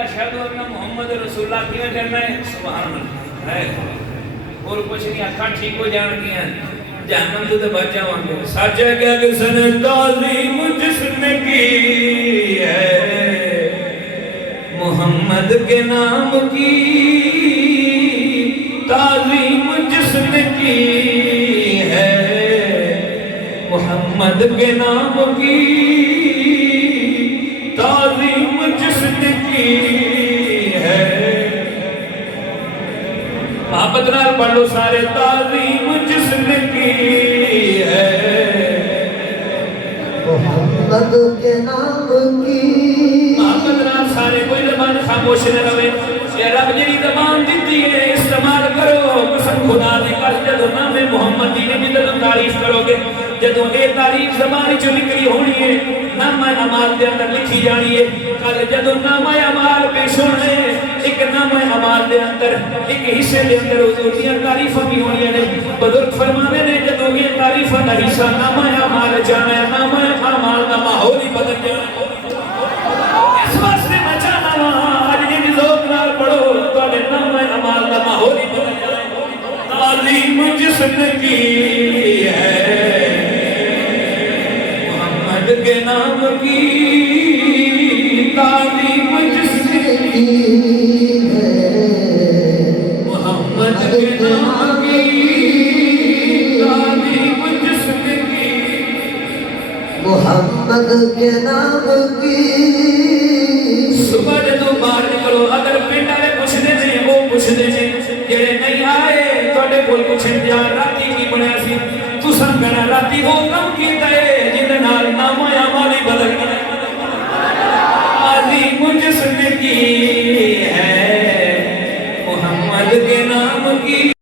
اشہدو ان محمد رسول اللہ کیا کرنا ہے؟ سبحان اللہ ہے اور کچھ نہیں اکھاں ٹھیک ہو جان گیا جہنم تو بچ جاؤں گے سچ ہے کہ کس نے تعظیم جس نے کی ہے محمد کے نام کی تعظیم جس نے کی ہے محمد کے نام کی تعظیم جس نے کی ہے محبت نال پڑھ لو سارے تعظیم جس نے کی ہے محمد کے نام کی محبت نال سارے کوئی زبان خاموش نہ رہے اے رب جی زبان دیتی ہے استعمال کرو قسم خدا دی کر جدو نام محمد دی نبی دی تعریف کرو گے جدو اے تعریف زبان چوں نکلی ہونی ہے نام اعمال دے اندر لکھی جانی ہے کل جدو نام اعمال پیش ہونے ایک نام اعمال دے اندر ایک حصے دے اندر حضور دی تعریفاں بھی ہونی نے بزرگ فرمانے نے جدو یہ تعریفاں دا حصہ نام اعمال جانا ہے نام اعمال دا ماحول ہی بدل جانا اس واسطے میں چاہنا وہاں آج یہ بھی ذوق نال پڑھو تو نام اعمال دا ماحول ہی بدل جائے تعظیم جس نے کی ہے محمد کے نام کی تعظیم جس نے کی ہے محمد کے نام کی تعظیم جس نے کی محمد کے نام کی صبح جدو باہر نکلو اگر پنڈ والے پوچھتے ہیں وہ پوچھتے ہیں جڑے نہیں آئے تواڈے کول پوچھن جا راتی کی بنیا سی تساں کہنا راتی وہ کم کیتا ہے جہدے نال نام اعمال ہی بدل گئے تعظیم جس نے کی ہے محمد کے نام کی